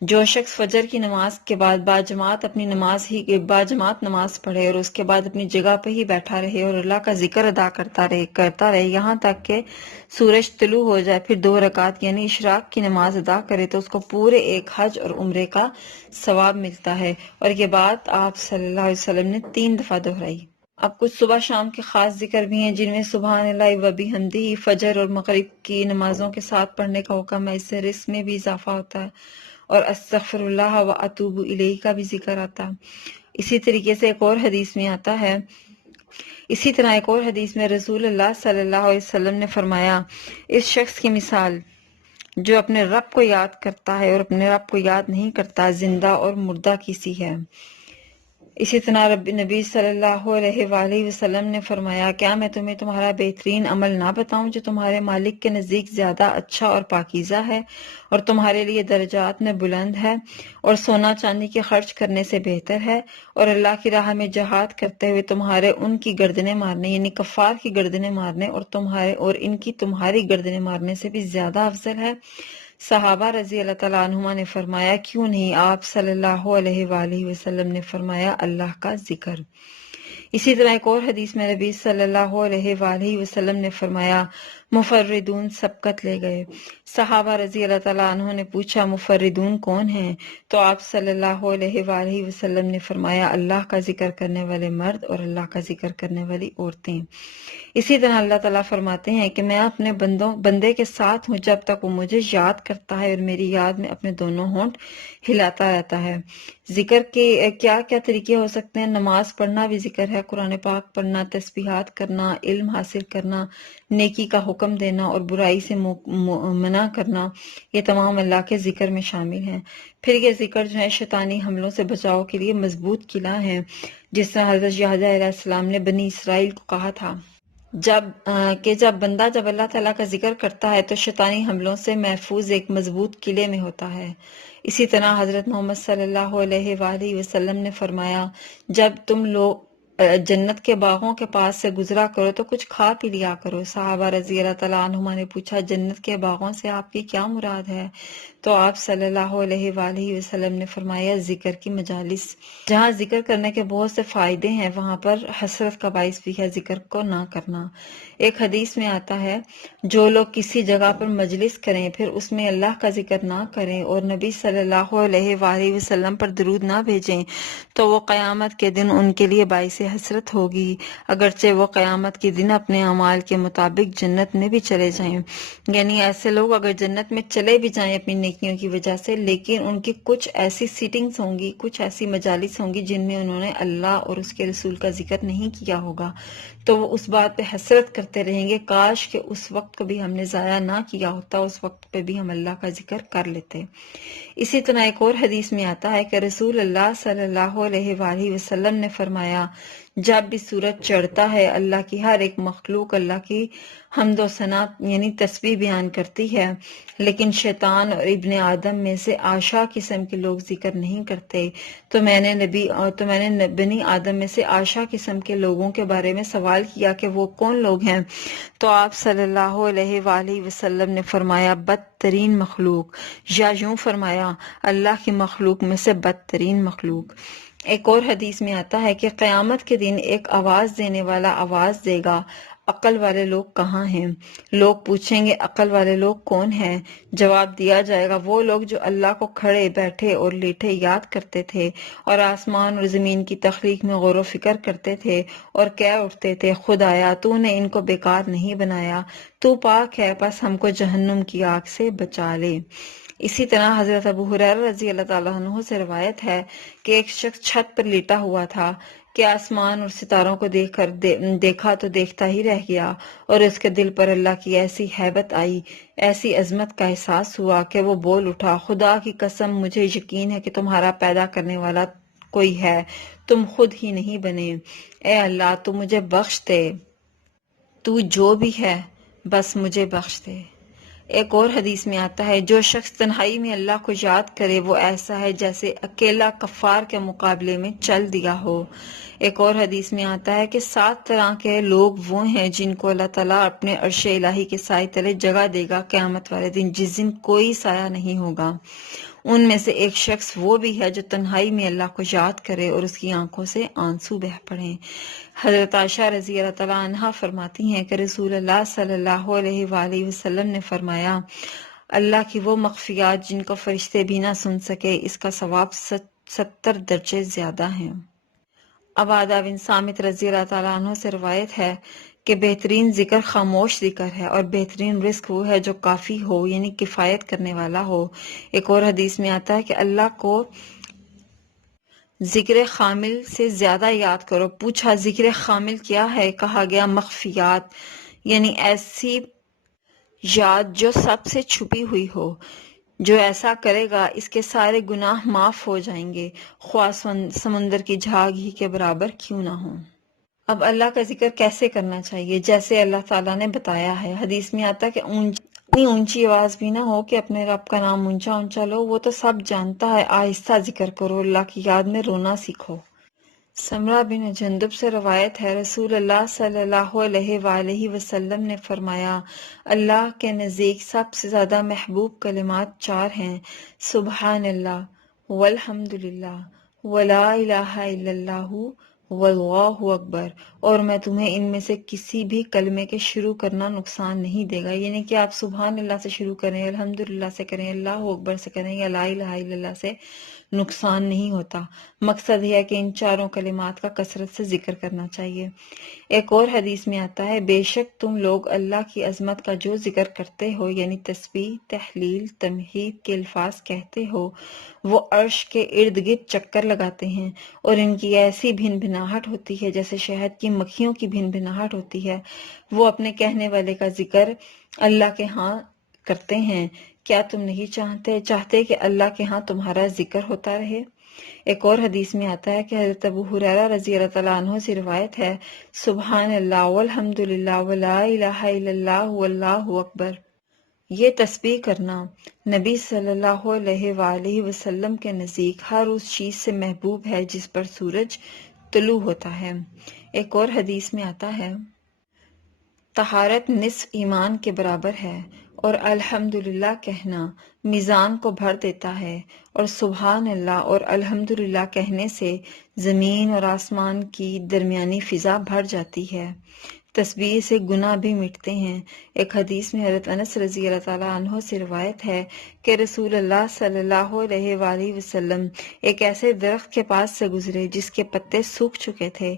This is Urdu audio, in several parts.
جو شخص فجر کی نماز کے بعد باجماعت نماز پڑھے اور اس کے بعد اپنی جگہ پہ ہی بیٹھا رہے اور اللہ کا ذکر ادا کرتا رہے یہاں تک کہ سورج طلوع ہو جائے، پھر 2 رکعت یعنی اشراق کی نماز ادا کرے تو اس کو پورے ایک حج اور عمرے کا ثواب ملتا ہے۔ اور یہ بات آپ صلی اللہ علیہ وسلم نے 3 دفعہ دہرائی۔ اب کچھ صبح شام کے خاص ذکر بھی ہیں جن میں سبحان اللہ و بحمدہ فجر اور مغرب کی نمازوں کے ساتھ پڑھنے کا حکم ہے، اس سے رزق میں بھی اضافہ ہوتا ہے، اور استغفر اللہ و اتوب الیہ کا بھی ذکر آتا ہے۔ اسی طریقے سے ایک اور حدیث میں آتا ہے، اسی طرح ایک اور حدیث میں رسول اللہ صلی اللہ علیہ وسلم نے فرمایا، اس شخص کی مثال جو اپنے رب کو یاد کرتا ہے اور اپنے رب کو یاد نہیں کرتا، زندہ اور مردہ کی سی ہے۔ اسی طرح نبی صلی اللہ علیہ وآلہ وسلم نے فرمایا، کیا میں تمہیں تمہارا بہترین عمل نہ بتاؤں جو تمہارے مالک کے نزدیک زیادہ اچھا اور پاکیزہ ہے اور تمہارے لیے درجات میں بلند ہے اور سونا چاندی کے خرچ کرنے سے بہتر ہے، اور اللہ کی راہ میں جہاد کرتے ہوئے تمہارے ان کی گردنیں مارنے یعنی کفار کی گردنیں مارنے اور ان کی تمہاری گردنیں مارنے سے بھی زیادہ افضل ہے۔ صحابہ رضی اللہ تعالیٰ عنہما نے فرمایا، کیوں نہیں؟ آپ صلی اللہ علیہ وآلہ وسلم نے فرمایا، اللہ کا ذکر۔ اسی طرح ایک اور حدیث میں نبی صلی اللہ علیہ وآلہ وسلم نے فرمایا، مفردون سبقت لے گئے۔ صحابہ رضی اللہ تعالیٰ عنہ نے پوچھا، مفردون کون ہیں؟ تو آپ صلی اللہ علیہ وآلہ وسلم نے فرمایا، اللہ کا ذکر کرنے والے مرد اور اللہ کا ذکر کرنے والی عورتیں۔ اسی طرح اللہ تعالیٰ فرماتے ہیں کہ میں اپنے بندے کے ساتھ ہوں جب تک وہ مجھے یاد کرتا ہے اور میری یاد میں اپنے دونوں ہونٹ ہلاتا رہتا ہے۔ ذکر کے کیا کیا طریقے ہو سکتے ہیں؟ نماز پڑھنا بھی ذکر ہے، قرآن پاک پڑھنا، تسبیحات کرنا، علم حاصل کرنا، نیکی کا حکم دینا اور برائی سے منع کرنا، یہ تمام اللہ کے ذکر میں شامل ہیں۔ پھر یہ ذکر جو ہے شیطانی حملوں سے بچاؤ کے لیے مضبوط قلعہ ہے، جس طرح حضرت یحییٰ علیہ السلام نے بنی اسرائیل کو کہا تھا جب بندہ اللہ تعالیٰ کا ذکر کرتا ہے تو شیطانی حملوں سے محفوظ ایک مضبوط قلعے میں ہوتا ہے۔ اسی طرح حضرت محمد صلی اللہ علیہ وآلہ وسلم نے فرمایا، جب تم لوگ جنت کے باغوں کے پاس سے گزرا کرو تو کچھ کھا پی لیا کرو۔ صحابہ رضی اللہ تعالیٰ عنہما نے پوچھا، جنت کے باغوں سے آپ کی کیا مراد ہے؟ تو آپ صلی اللہ علیہ وآلہ وسلم نے فرمایا، ذکر کی مجالس۔ جہاں ذکر کرنے کے بہت سے فائدے ہیں وہاں پر حسرت کا باعث بھی ہے ذکر کو نہ کرنا۔ ایک حدیث میں آتا ہے، جو لوگ کسی جگہ پر مجلس کریں پھر اس میں اللہ کا ذکر نہ کریں اور نبی صلی اللہ علیہ وآلہ وسلم پر درود نہ بھیجیں تو وہ قیامت کے دن ان کے لیے باعث حسرت ہوگی، اگرچہ وہ قیامت کے دن اپنے اعمال کے مطابق جنت میں بھی چلے جائیں۔ یعنی ایسے لوگ اگر جنت میں چلے بھی جائیں اپنی نیکیوں کی وجہ سے، لیکن ان کی کچھ ایسی سیٹنگز ہوں گی، کچھ ایسی مجالس ہوں گی جن میں انہوں نے اللہ اور اس کے رسول کا ذکر نہیں کیا ہوگا، تو وہ اس بات پہ حسرت کرتے رہیں گے، کاش کہ اس وقت کو بھی ہم نے ضائع نہ کیا ہوتا، اس وقت پہ بھی ہم اللہ کا ذکر کر لیتے۔ اسی طرح ایک اور حدیث میں آتا ہے کہ رسول اللہ صلی اللہ علیہ وآلہ وسلم نے فرمایا، جب بھی سورج چڑھتا ہے اللہ کی ہر ایک مخلوق اللہ کی حمد و ثنا یعنی تسبیح بیان کرتی ہے، لیکن شیطان اور ابن آدم میں سے آشا قسم کے لوگ ذکر نہیں کرتے، تو میں نے بنی آدم میں سے آشا قسم کے لوگوں کے بارے میں سوال کیا کہ وہ کون لوگ ہیں؟ تو آپ صلی اللہ علیہ وآلہ وسلم نے فرمایا، بدترین مخلوق، یا یوں فرمایا اللہ کی مخلوق میں سے بدترین مخلوق۔ ایک اور حدیث میں آتا ہے کہ قیامت کے دن ایک آواز دینے والا آواز دے گا، عقل والے لوگ کہاں ہیں؟ لوگ پوچھیں گے، عقل والے لوگ کون ہیں؟ جواب دیا جائے گا، وہ لوگ جو اللہ کو کھڑے بیٹھے اور لیٹے یاد کرتے تھے اور آسمان اور زمین کی تخلیق میں غور و فکر کرتے تھے اور کہہ اٹھتے تھے، خدایا تو نے ان کو بیکار نہیں بنایا، تو پاک ہے، پس ہم کو جہنم کی آگ سے بچا لے۔ اسی طرح حضرت ابو ہریرہ رضی اللہ تعالیٰ عنہ سے روایت ہے کہ ایک شخص چھت پر لیٹا ہوا تھا کہ آسمان اور ستاروں کو دیکھا تو دیکھتا ہی رہ گیا، اور اس کے دل پر اللہ کی ایسی ہیبت آئی، ایسی عظمت کا احساس ہوا کہ وہ بول اٹھا، خدا کی قسم مجھے یقین ہے کہ تمہارا پیدا کرنے والا کوئی ہے، تم خود ہی نہیں بنے، اے اللہ تو مجھے بخش دے، تو جو بھی ہے بس مجھے بخش دے۔ ایک اور حدیث میں آتا ہے، جو شخص تنہائی میں اللہ کو یاد کرے وہ ایسا ہے جیسے اکیلا کفار کے مقابلے میں چل دیا ہو۔ ایک اور حدیث میں آتا ہے کہ 7 طرح کے لوگ وہ ہیں جن کو اللہ تعالیٰ اپنے عرش الہی کے سائے تلے جگہ دے گا قیامت والے دن، جس دن کوئی سایہ نہیں ہوگا۔ ان میں سے ایک شخص وہ بھی ہے جو تنہائی میں اللہ کو یاد کرے اور اس کی آنکھوں سے آنسو بہہ پڑیں۔ حضرت عائشہ رضی اللہ تعالیٰ عنہا فرماتی ہیں کہ رسول اللہ صلی اللہ علیہ وآلہ وسلم نے فرمایا، اللہ کی وہ مخفیات جن کو فرشتے بھی نہ سن سکے، اس کا ثواب 70 درجے زیادہ ہیں۔ عبادہ بن صامت رضی اللہ تعالیٰ عنہ سے روایت ہے کہ بہترین ذکر خاموش ذکر ہے، اور بہترین رزق وہ ہے جو کافی ہو، یعنی کفایت کرنے والا ہو۔ ایک اور حدیث میں آتا ہے کہ اللہ کو ذکر خامل سے زیادہ یاد کرو۔ پوچھا ذکر خامل کیا ہے؟ کہا گیا مخفیات، یعنی ایسی یاد جو سب سے چھپی ہوئی ہو۔ جو ایسا کرے گا اس کے سارے گناہ معاف ہو جائیں گے، خواہ سمندر کی جھاگ ہی کے برابر کیوں نہ ہوں۔ اب اللہ کا ذکر کیسے کرنا چاہیے؟ جیسے اللہ تعالیٰ نے بتایا ہے۔ حدیث میں آتا ہے کہ اتنی اونچی آواز بھی نہ ہو کہ اپنے رب کا نام اونچا اونچا لو، وہ تو سب جانتا ہے۔ آہستہ ذکر کرو، اللہ کی یاد میں رونا سیکھو۔ سمرہ بن جندب سے روایت ہے، رسول اللہ صلی اللہ علیہ وآلہ وسلم نے فرمایا، اللہ کے نزدیک سب سے زیادہ محبوب کلمات 4 ہیں: سبحان اللہ، والحمد للہ، ولا الہ الا اللہ، واللہ اکبر، اور میں تمہیں ان میں سے کسی بھی کلمے کے شروع کرنا نقصان نہیں دے گا۔ یعنی کہ آپ سبحان اللہ سے شروع کریں، الحمدللہ سے کریں، اللہ اکبر سے کریں، یا لا الہ الا اللہ سے، نقصان نہیں ہوتا۔ مقصد یہ ہے کہ ان 4 کلمات کا کثرت سے ذکر کرنا چاہیے۔ ایک اور حدیث میں آتا ہے، بے شک تم لوگ اللہ کی عظمت کا جو ذکر کرتے ہو، یعنی تسبیح، تحلیل، تمہید کے الفاظ کہتے ہو، وہ عرش کے ارد گرد چکر لگاتے ہیں، اور ان کی ایسی بھن بھناہٹ ہوتی ہے جیسے شہد کی مکھیوں کی بھن بھناہٹ ہوتی ہے۔ وہ اپنے کہنے والے کا ذکر اللہ کے ہاں کرتے ہیں۔ کیا تم نہیں چاہتے کہ اللہ کے ہاں تمہارا ذکر ہوتا رہے؟ ایک اور حدیث میں آتا ہے کہ حضرت ابو ہریرہ رضی اللہ تعالیٰ عنہ سے روایت ہے، سبحان اللہ، والحمد للہ، ولا الہ الا اللہ، واللہ اکبر۔ یہ تسبیح کرنا نبی صلی اللہ علیہ وآلہ وسلم کے نزدیک ہر اس چیز سے محبوب ہے جس پر سورج طلوع ہوتا ہے۔ ایک اور حدیث میں آتا ہے، طہارت نصف ایمان کے برابر ہے، اور الحمدللہ کہنا میزان کو بھر دیتا ہے، اور سبحان اللہ اور الحمدللہ کہنے سے زمین اور آسمان کی درمیانی فضا بھر جاتی ہے۔ تسبیح سے گناہ بھی مٹتے ہیں۔ ایک حدیث میں حضرت انس رضی اللہ تعالیٰ عنہ سے روایت ہے کہ رسول اللہ صلی اللہ علیہ وآلہ وسلم ایک ایسے درخت کے پاس سے گزرے جس کے پتے سوکھ چکے تھے۔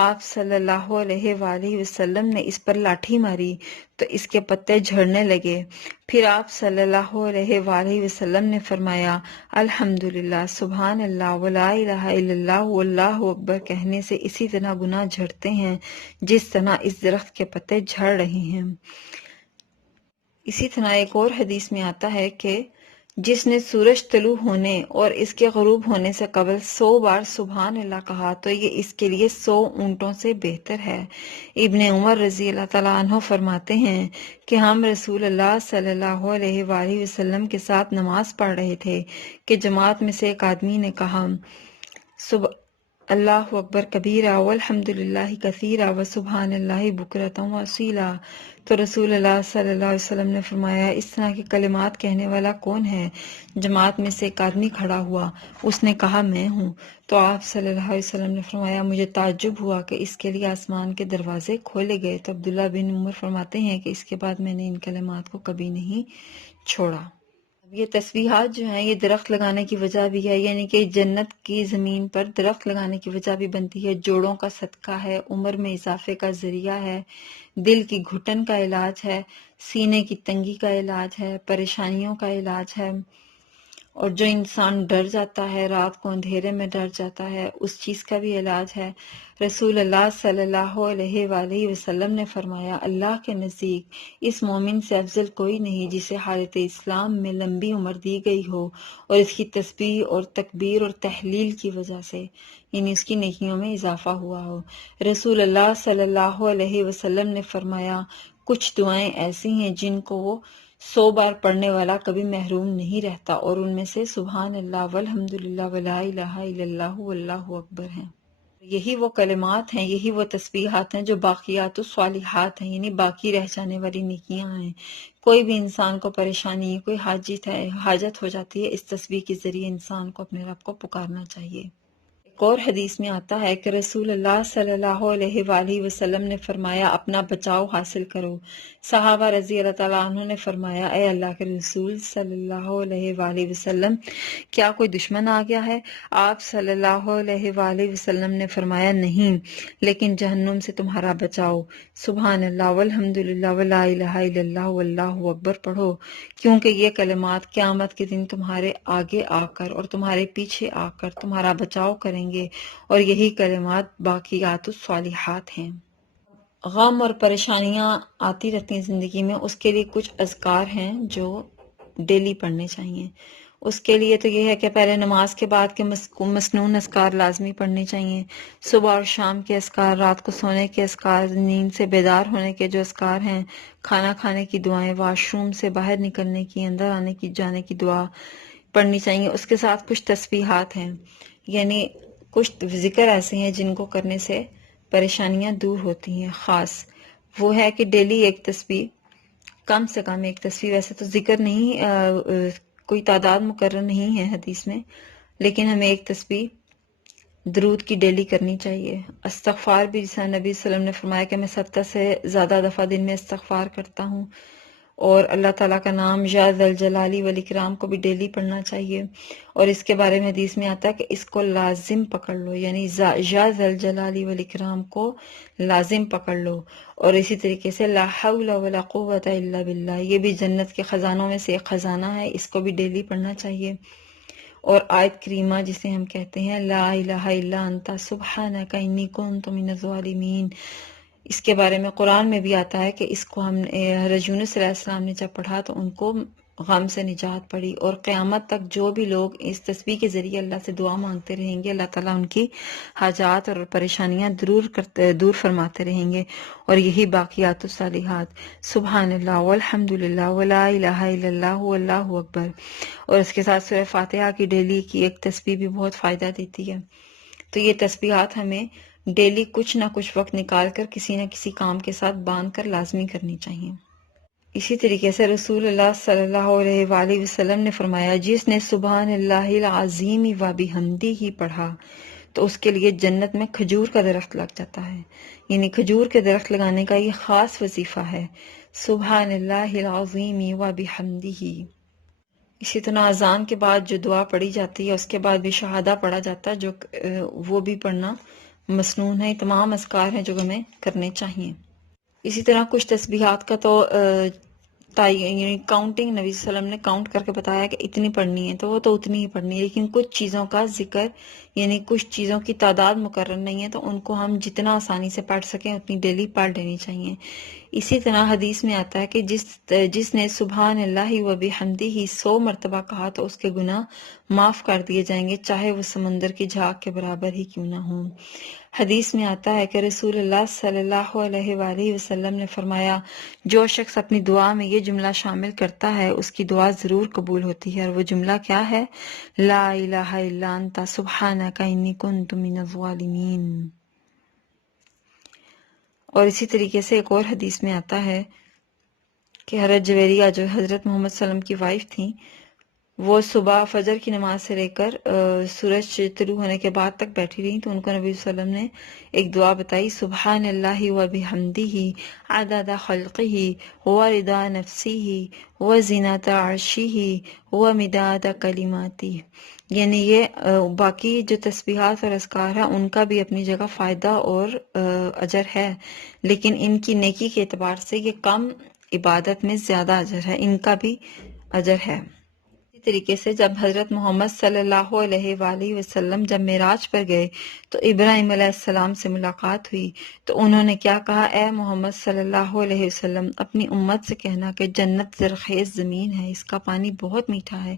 آپ صلی اللہ علیہ وآلہ وسلم نے اس پر لاٹھی ماری تو اس کے پتے جھڑنے لگے۔ پھر آپ صلی اللہ علیہ وآلہ وسلم نے فرمایا، الحمدللہ، سبحان اللہ، ولا الہ الا اللہ، واللہ اکبر کہنے سے اسی طرح گناہ جھڑتے ہیں جس طرح اس درخت کے پتے جھڑ رہے ہیں۔ اسی طرح ایک اور حدیث میں آتا ہے کہ جس نے سورج طلوع ہونے اور اس کے غروب ہونے سے قبل 100 بار سبحان اللہ کہا تو یہ اس کے لیے 100 اونٹوں سے بہتر ہے۔ ابن عمر رضی اللہ تعالیٰ عنہ فرماتے ہیں کہ ہم رسول اللہ صلی اللہ علیہ وآلہ وسلم کے ساتھ نماز پڑھ رہے تھے کہ جماعت میں سے ایک آدمی نے کہا، اللہ اکبر کبیرہ، والحمد للہ کثیرہ، وسبحان اللہ بکرۃ واصیلا۔ تو رسول اللہ صلی اللہ علیہ وسلم نے فرمایا، اس طرح کے کلمات کہنے والا کون ہے؟ جماعت میں سے ایک آدمی کھڑا ہوا، اس نے کہا میں ہوں۔ تو آپ صلی اللہ علیہ وسلم نے فرمایا، مجھے تعجب ہوا کہ اس کے لیے آسمان کے دروازے کھولے گئے۔ تو عبداللہ بن عمر فرماتے ہیں کہ اس کے بعد میں نے ان کلمات کو کبھی نہیں چھوڑا۔ یہ تسبیحات جو ہیں یہ درخت لگانے کی وجہ بھی ہے، یعنی کہ جنت کی زمین پر درخت لگانے کی وجہ بھی بنتی ہے۔ جوڑوں کا صدقہ ہے، عمر میں اضافے کا ذریعہ ہے، دل کی گھٹن کا علاج ہے، سینے کی تنگی کا علاج ہے، پریشانیوں کا علاج ہے، اور جو انسان ڈر جاتا ہے، رات کو اندھیرے میں ڈر جاتا ہے، اس چیز کا بھی علاج ہے۔ رسول اللہ صلی اللہ علیہ وآلہ وسلم نے فرمایا، اللہ کے نزدیک اس مومن سے افضل کوئی نہیں جسے حالت اسلام میں لمبی عمر دی گئی ہو اور اس کی تسبیح اور تکبیر اور تحلیل کی وجہ سے یعنی اس کی نیکیوں میں اضافہ ہوا ہو۔ رسول اللہ صلی اللہ علیہ وسلم نے فرمایا، کچھ دعائیں ایسی ہیں جن کو وہ 100 بار پڑھنے والا کبھی محروم نہیں رہتا، اور ان میں سے سبحان اللہ، والحمد للہ، ولا الہ الا اللہ، واللہ اکبر ہیں۔ یہی وہ کلمات ہیں، یہی وہ تسبیحات ہیں جو باقیات الصالحات ہیں، یعنی باقی رہ جانے والی نیکیاں ہیں۔ کوئی بھی انسان کو پریشانی، کوئی حاجت ہو جاتی ہے، اس تسبیح کے ذریعے انسان کو اپنے رب کو پکارنا چاہیے۔ ایک اور حدیث میں آتا ہے کہ رسول اللہ صلی اللہ علیہ وآلہ وسلم نے فرمایا اپنا بچاؤ حاصل کرو۔ صحابہ رضی اللہ تعالیٰ عنہ نے فرمایا اے اللہ کے رسول صلی اللہ علیہ وآلہ وسلم، کیا کوئی دشمن آ گیا ہے؟ آپ صلی اللہ علیہ وآلہ وسلم نے فرمایا نہیں، لیکن جہنم سے تمہارا بچاؤ۔ سبحان اللہ والحمد للہ ولا الہ الا اللہ واللہ اکبر پڑھو، کیونکہ یہ کلمات قیامت کے دن تمہارے آگے آ کر اور تمہارے پیچھے آ کر تمہارا بچاؤ کریں گے، اور یہی کلمات باقیات الصالحات ہیں۔ غم اور پریشانیاں آتی رہتی ہیں زندگی میں، اس کے لیے کچھ اذکار ہیں جو ڈیلی پڑھنے چاہیے۔ اس کے لیے تو یہ ہے کہ پہلے نماز کے بعد کے مسنون اذکار لازمی پڑھنے چاہیے، صبح اور شام کے اذکار، رات کو سونے کے اذکار، نیند سے بیدار ہونے کے جو اذکار ہیں، کھانا کھانے کی دعائیں، واش روم سے باہر نکلنے کی، اندر آنے کی، جانے کی دعا پڑھنی چاہیے۔ اس کے ساتھ کچھ تسبیحات ہیں، یعنی کچھ ذکر ایسے ہیں جن کو کرنے سے پریشانیاں دور ہوتی ہیں۔ خاص وہ ہے کہ ڈیلی ایک تسبیح، کم سے کم ایک تسبیح، ویسے تو ذکر نہیں، کوئی تعداد مقرر نہیں ہے حدیث میں، لیکن ہمیں ایک تسبیح درود کی ڈیلی کرنی چاہیے۔ استغفار بھی، جیسا نبی صلی اللہ علیہ وسلم نے فرمایا کہ میں 70 سے زیادہ دفعہ دن میں استغفار کرتا ہوں، اور اللہ تعالیٰ کا نام یا ذا الجلال والاکرام کو بھی ڈیلی پڑھنا چاہیے۔ اور اس کے بارے میں حدیث میں آتا ہے کہ اس کو لازم پکڑ لو، یعنی یا ذا الجلال والاکرام کو لازم پکڑ لو۔ اور اسی طریقے سے لا حول ولا قوت الا باللہ، یہ بھی جنت کے خزانوں میں سے ایک خزانہ ہے، اس کو بھی ڈیلی پڑھنا چاہیے۔ اور آیت کریمہ جسے ہم کہتے ہیں لا الہ الا انت سبحانک انی کنت من الظالمین، اس کے بارے میں قرآن میں بھی آتا ہے کہ اس کو ہم حضرت یونس علیہ السلام نے جب پڑھا تو ان کو غم سے نجات پڑی، اور قیامت تک جو بھی لوگ اس تسبیح کے ذریعے اللہ سے دعا مانگتے رہیں گے، اللہ تعالیٰ ان کی حاجات اور پریشانیاں دور فرماتے رہیں گے۔ اور یہی باقیات الصالحات، سبحان اللہ والحمد للہ ولا الہ الا اللہ واللہ اکبر۔ اور اس کے ساتھ سورہ فاتحہ کی ڈیلی کی ایک تسبیح بھی بہت فائدہ دیتی ہے۔ تو یہ تسبیحات ہمیں ڈیلی کچھ نہ کچھ وقت نکال کر کسی نہ کسی کام کے ساتھ باندھ کر لازمی کرنی چاہیے۔ اسی طریقے سے رسول اللہ صلی اللہ علیہ وآلہ وسلم نے فرمایا جس نے سبحان اللہ العظیم و بحمدہ ہی پڑھا تو اس کے لیے جنت میں کھجور کا درخت لگ جاتا ہے، یعنی کھجور کے درخت لگانے کا یہ خاص وظیفہ ہے، سبحان اللہ العظیم و بحمدہ۔ اسی طرح اذان کے بعد جو دعا پڑھی جاتی ہے اس کے بعد بھی شہادہ پڑھا جاتا ہے، جو وہ بھی پڑھنا مسنون ہے۔ تمام اذکار ہیں جو ہمیں کرنے چاہیے۔ اسی طرح کچھ تسبیحات کا تو یعنی کاؤنٹنگ نبی صلی اللہ علیہ وسلم نے کاؤنٹ کر کے بتایا کہ اتنی پڑھنی ہے تو وہ تو اتنی ہی پڑھنی ہے، لیکن کچھ چیزوں کا ذکر، یعنی کچھ چیزوں کی تعداد مقرر نہیں ہے تو ان کو ہم جتنا آسانی سے پڑھ سکیں اتنی ڈیلی پڑھ لینی چاہیے۔ اسی طرح حدیث میں آتا ہے کہ جس نے سبحان اللہ و بحمدہ 100 مرتبہ کہا تو اس کے گناہ معاف کر دیے جائیں گے، چاہے وہ سمندر کی جھاگ کے برابر ہی کیوں نہ ہوں۔ حدیث میں آتا ہے کہ رسول اللہ صلی اللہ علیہ وآلہ وسلم نے فرمایا جو شخص اپنی دعا میں یہ جملہ شامل کرتا ہے اس کی دعا ضرور قبول ہوتی ہے، اور وہ جملہ کیا ہے؟ لا الہ الا انت سبحانک انی کنت من الظالمین۔ اور اسی طریقے سے ایک اور حدیث میں آتا ہے کہ حضرت جویریہ جو حضرت محمد صلی اللہ علیہ وسلم کی وائف تھیں، وہ صبح فجر کی نماز سے لے کر سورج طلوع ہونے کے بعد تک بیٹھی رہیں تو ان کو نبی صلی اللہ علیہ وسلم نے ایک دعا بتائی، سبحان اللہ و بحمدہ عدد خلقہ و رضا نفسہ و زینت عرشہ و مداد کلماتہ، یعنی یہ باقی جو تسبیحات اور اذکار ہیں ان کا بھی اپنی جگہ فائدہ اور اجر ہے، لیکن ان کی نیکی کے اعتبار سے یہ کم عبادت میں زیادہ اجر ہے، ان کا بھی اجر ہے۔ اسی طریقے سے جب حضرت محمد صلی اللہ علیہ وآلہ وسلم جب معراج پر گئے تو ابراہیم علیہ السلام سے ملاقات ہوئی تو انہوں نے کیا کہا، اے محمد صلی اللہ علیہ وسلم اپنی امت سے کہنا کہ جنت زرخیز زمین ہے، اس کا پانی بہت میٹھا ہے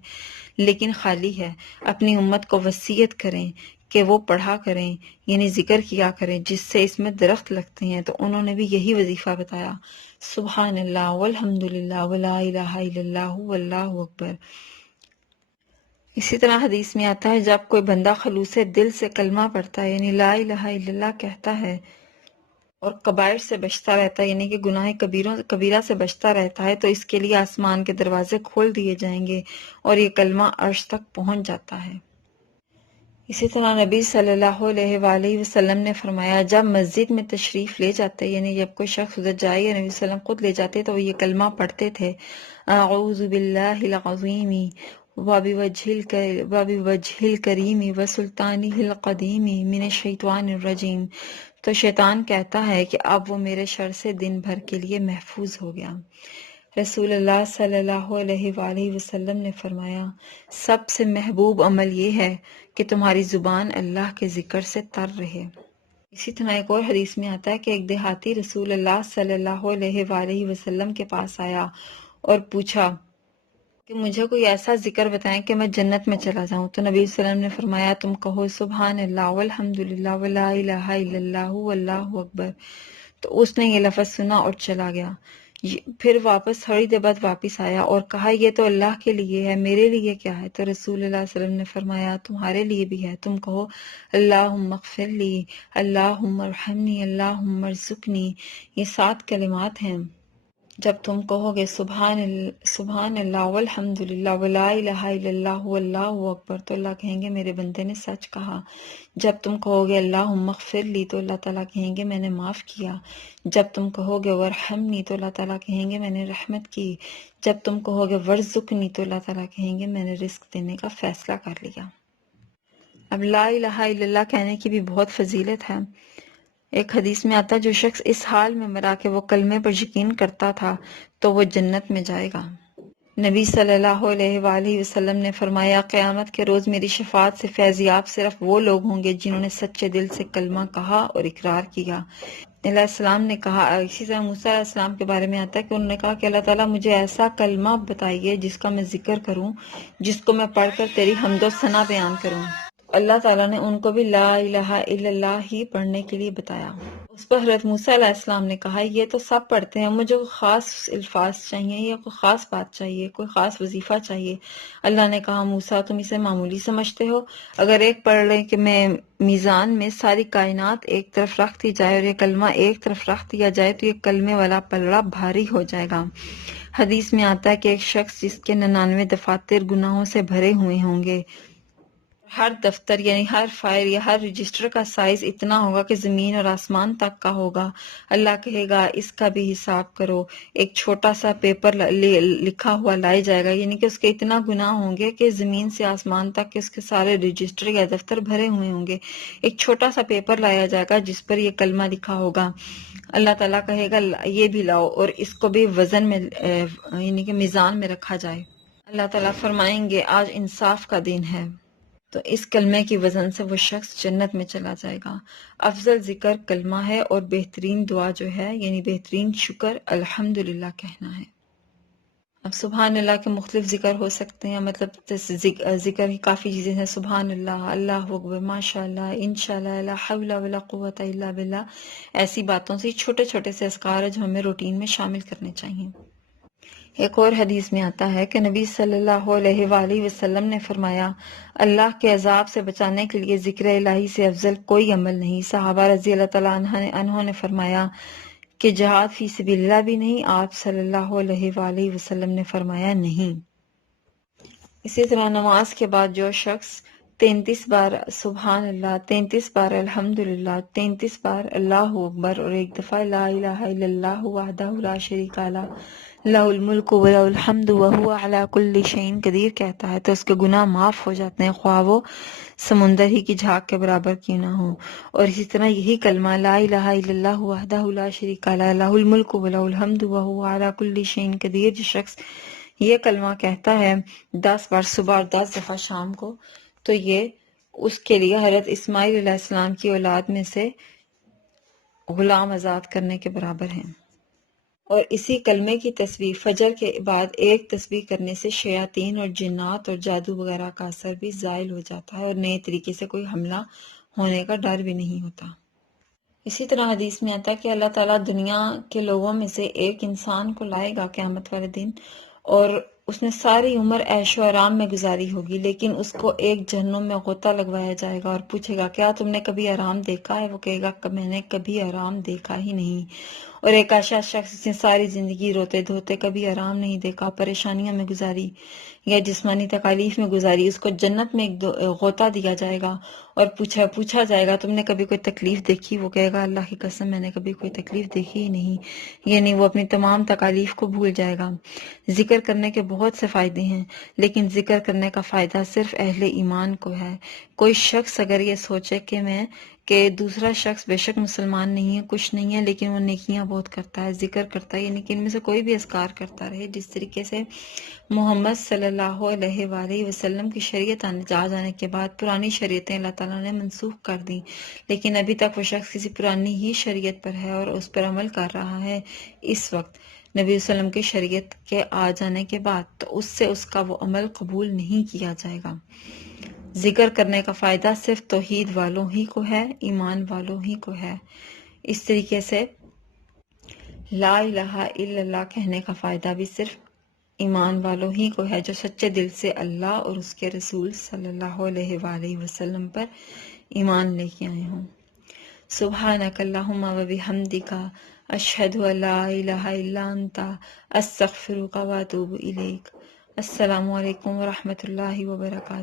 لیکن خالی ہے، اپنی امت کو وصیت کریں کہ وہ پڑھا کریں، یعنی ذکر کیا کریں جس سے اس میں درخت لگتے ہیں۔ تو انہوں نے بھی یہی وظیفہ بتایا، سبحان اللہ والحمد للہ ولا الہ الا اللہ واللہ اکبر۔ اسی طرح حدیث میں آتا ہے جب کوئی بندہ خلوص دل سے کلمہ پڑھتا ہے یعنی لا الہ الا اللہ کہتا ہے اور کبائر سے بچتا رہتا ہے یعنی کہ گناہ کبیرہ سے بچتا رہتا ہے تو اس کے لیے آسمان کے دروازے کھول دیے جائیں گے اور یہ کلمہ عرش تک پہنچ جاتا ہے۔ اسی طرح نبی صلی اللہ علیہ وآلہ وسلم نے فرمایا جب مسجد میں تشریف لے جاتے یعنی جب کوئی شخص ادھر جائے یا نبی صلی اللہ علیہ وسلم خود لے جاتے تو وہ یہ کلمہ پڑھتے تھے اعوذ باللہ العظیم وبوجہ الکریم وسلطانہ القدیم من الشیطان الرجیم، تو شیطان کہتا ہے کہ اب وہ میرے شر سے دن بھر کے لیے محفوظ ہو گیا۔ رسول اللہ صلی اللہ علیہ وآلہ وسلم نے فرمایا سب سے محبوب عمل یہ ہے کہ تمہاری زبان اللہ کے ذکر سے تر رہے۔ اسی طرح ایک اور حدیث میں آتا ہے کہ ایک دیہاتی رسول اللہ صلی اللہ علیہ وآلہ وسلم کے پاس آیا اور پوچھا کہ مجھے کوئی ایسا ذکر بتائیں کہ میں جنت میں چلا جاؤں، تو نبی صلی اللہ علیہ وسلم نے فرمایا تم کہو سبحان اللہ والحمد للہ ولا الہ الا اللہ واللہ اکبر، تو اس نے یہ لفظ سنا اور چلا گیا۔ پھر واپس تھوڑی دیر بعد واپس آیا اور کہا یہ تو اللہ کے لیے ہے، میرے لیے کیا ہے؟ تو رسول اللہ صلی اللہ علیہ وسلم نے فرمایا تمہارے لیے بھی ہے، تم کہو اللہم اغفر لی، اللہم ارحمنی، اللہم ارزقنی، یہ 7 کلمات ہیں۔ جب تم کہو گے سبحان اللہ والحمد للہ ولا الہ الا اللہ واللہ اکبر، تو اللہ کہیں گے میرے بندے نے سچ کہا۔ جب تم کہو گے اللہم اغفر لی، تو اللہ تعالیٰ کہیں گے میں نے معاف کیا۔ جب تم کہو گے ورحمنی، تو اللہ تعالیٰ کہیں گے میں نے رحمت کی۔ جب تم کہو گے ورزقنی، تو اللہ تعالیٰ کہیں گے میں نے رزق دینے کا فیصلہ کر لیا۔ اب لا الہ الا اللہ کہنے کی بھی بہت فضیلت ہے۔ ایک حدیث میں آتا ہے جو شخص اس حال میں مرا کہ وہ کلمے پر یقین کرتا تھا تو وہ جنت میں جائے گا۔ نبی صلی اللہ علیہ وآلہ وسلم نے فرمایا قیامت کے روز میری شفاعت سے فیضیاب صرف وہ لوگ ہوں گے جنہوں نے سچے دل سے کلمہ کہا اور اقرار کیا۔ علیہ السلام نے کہا، اسی طرح موسیٰ علیہ السلام کے بارے میں آتا ہے کہ انہوں نے کہا کہ اللہ تعالیٰ مجھے ایسا کلمہ بتائیے جس کا میں ذکر کروں، جس کو میں پڑھ کر تیری حمد و ثنا بیان کروں۔ اللہ تعالیٰ نے ان کو بھی لا الہ الا اللہ ہی پڑھنے کے لیے بتایا۔ اس پر حضرت موسیٰ علیہ السلام نے کہا یہ تو سب پڑھتے ہیں، مجھے کوئی خاص الفاظ چاہیے یا کوئی خاص بات چاہیے، کوئی خاص وظیفہ چاہیے۔ اللہ نے کہا موسیٰ تم اسے معمولی سمجھتے ہو؟ اگر ایک پڑھ لیں کہ میں میزان میں ساری کائنات ایک طرف رکھ دی جائے اور یہ کلمہ ایک طرف رکھ دیا جائے تو یہ کلمے والا پلڑا بھاری ہو جائے گا۔ حدیث میں آتا ہے کہ ایک شخص جس کے 99 دفاتر گناہوں سے بھرے ہوئے ہوں گے، ہر دفتر یعنی ہر فائل یا ہر رجسٹر کا سائز اتنا ہوگا کہ زمین اور آسمان تک کا ہوگا، اللہ کہے گا اس کا بھی حساب کرو۔ ایک چھوٹا سا پیپر لکھا ہوا لائے جائے گا، یعنی کہ اس کے اتنا گناہ ہوں گے کہ زمین سے آسمان تک کے اس کے سارے رجسٹر یا دفتر بھرے ہوئے ہوں گے۔ ایک چھوٹا سا پیپر لایا جائے گا جس پر یہ کلمہ لکھا ہوگا، اللہ تعالیٰ کہے گا یہ بھی لاؤ اور اس کو بھی وزن میں یعنی کہ میزان میں رکھا جائے۔ اللہ تعالیٰ فرمائیں گے آج انصاف کا دن ہے، تو اس کلمے کی وزن سے وہ شخص جنت میں چلا جائے گا۔ افضل ذکر کلمہ ہے اور بہترین دعا جو ہے یعنی بہترین شکر الحمدللہ کہنا ہے۔ اب سبحان اللہ کے مختلف ذکر ہو سکتے ہیں، مطلب ذکر کی کافی چیزیں ہیں، سبحان اللہ، اللہ اکبر، ماشاء اللہ، انشاءاللہ، لا حول ولا قوت الا باللہ، ایسی باتوں سے چھوٹے چھوٹے سے اذکار ہیں جو ہمیں روٹین میں شامل کرنے چاہیے۔ ایک اور حدیث میں آتا ہے کہ نبی صلی اللہ علیہ وآلہ وسلم نے فرمایا اللہ کے عذاب سے بچانے کے لیے ذکر الہی سے افضل کوئی عمل نہیں۔ صحابہ رضی اللہ تعالیٰ عنہ نے فرمایا کہ جہاد فی سبیل اللہ بھی نہیں؟ آپ صلی اللہ علیہ وآلہ وسلم نے فرمایا نہیں۔ اسی طرح نماز کے بعد جو شخص 33 بار سبحان اللہ، 33 بار الحمدللہ، 33 بار اللہ اکبر اور ایک دفعہ لا الہ الا اللہ وحدہ لا شریک لہ لہ الملک ولہ الحمد وہو علی کل شیء قدیر کہتا ہے تو اس کے گناہ معاف ہو جاتے ہیں، خواہ وہ سمندر ہی کی جھاگ کے برابر کیوں نہ ہو۔ اور اسی طرح یہی کلمہ لا الہ الا اللہ وحدہ لا شریک لہ لہ الملک ولہ الحمد وہو علی کل شیء قدیر، جو شخص یہ کلمہ کہتا ہے 10 بار صبح اور 10 دفعہ شام کو، تو یہ اس کے لیے حضرت اسماعیل علیہ السلام کی اولاد میں سے غلام آزاد کرنے کے برابر ہیں۔ اور اسی کلمے کی تسبیح فجر کے بعد ایک تسبیح کرنے سے شیاطین اور جنات اور جادو وغیرہ کا اثر بھی زائل ہو جاتا ہے اور نئے طریقے سے کوئی حملہ ہونے کا ڈر بھی نہیں ہوتا۔ اسی طرح حدیث میں آتا ہے کہ اللہ تعالیٰ دنیا کے لوگوں میں سے ایک انسان کو لائے گا قیامت والے دن اور اس نے ساری عمر عیش و آرام میں گزاری ہوگی، لیکن اس کو ایک جہنم میں غوطہ لگوایا جائے گا اور پوچھے گا کیا تم نے کبھی آرام دیکھا ہے؟ وہ کہے گا کہ میں نے کبھی آرام دیکھا ہی نہیں۔ اور ایک ایسا شخص جس نے ساری زندگی روتے دھوتے کبھی آرام نہیں دیکھا، پریشانیوں میں گزاری یا جسمانی تکالیف میں گزاری، اس کو جنت میں ایک غوطہ دیا جائے گا اور پوچھا جائے گا تم نے کبھی کوئی تکلیف دیکھی؟ وہ کہے گا اللہ کی قسم میں نے کبھی کوئی تکلیف دیکھی ہی نہیں، یعنی وہ اپنی تمام تکالیف کو بھول جائے گا۔ ذکر کرنے کے بہت سے فائدے ہیں، لیکن ذکر کرنے کا فائدہ صرف اہل ایمان کو ہے۔ کوئی شخص اگر یہ سوچے کہ دوسرا شخص بے شک مسلمان نہیں ہے، کچھ نہیں ہے، لیکن وہ نیکیاں بہت کرتا ہے، ذکر کرتا ہے، یعنی کہ ان میں سے کوئی بھی اذکار کرتا رہے، جس طریقے سے محمد صلی اللہ علیہ وآلہ وسلم کی شریعت آ جانے کے بعد پرانی شریعتیں اللہ تعالیٰ نے منسوخ کر دیں، لیکن ابھی تک وہ شخص کسی پرانی ہی شریعت پر ہے اور اس پر عمل کر رہا ہے، اس وقت نبی صلی اللہ علیہ وسلم کی شریعت کے آ جانے کے بعد تو اس سے اس کا وہ عمل قبول نہیں کیا جائے گا۔ ذکر کرنے کا فائدہ صرف توحید والوں ہی کو ہے، ایمان والوں ہی کو ہے۔ اس طریقے سے لا الہ الا اللہ کہنے کا فائدہ بھی صرف ایمان والوں ہی کو ہے جو سچے دل سے اللہ اور اس کے رسول صلی اللہ علیہ وآلہ وسلم پر ایمان لے کے آئے ہوں۔ سبحانک اللہم و بحمدک اشہد ان لا الہ الا انت استغفرک و اتوب الیک۔ السلام علیکم ورحمۃ اللہ وبرکاتہ۔